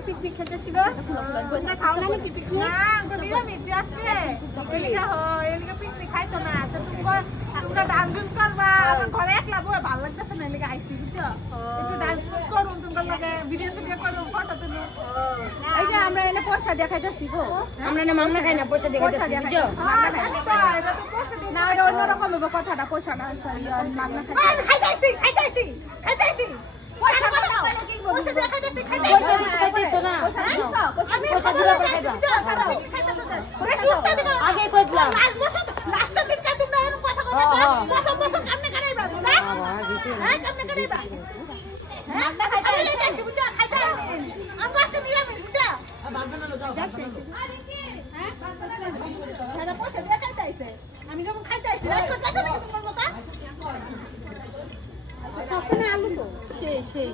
সবাই পিকনিক খেতেছিল তোমরা খাও না নাকি পিকনিক না গরিলা মিজি আজকে এলিগা পিকনিক খাইতো না তো তোমরা ডান্স করবা আমার ঘরে একলা বই ভালো লাগতেছে না এলিগা আইছি বুঝছো একটু ডান্স করুন তোমরা লাগে ভিডিও ভিডিও করুন ফটো তুলুন এই যে আমরা এনে পয়সা দেখাইতেছি গো আমরা না মাংনা খাই না পয়সা দেখাইতেছি বুঝছো এটা তো পয়সা দিই না এটা অন্যরকম হবে কথাটা পয়সা না মাংনা খাইতাইছি পয়সা দাও পয়সা দিয়ে খাইতাইছি পয়সা খাইতেছ না আমি পয়সা দিলে খাইবা আগে কইলাম লাস্টের দিনটা তোমরা এরকম কথা কইতাছ প্রথম বছর কামনে করাইবা না হ্যাঁ কামনে করাইবা হ্যাঁ খাইতাইছি বুঝা খাইতাইছি আমরা তো নিলাম বুঝা হ্যাঁ পয়সা দিয়ে খাইতাইছে আমি যখন খাইতাইছি রাত করতেছ নাকি তোমার কথা কখনো আলু তো সেই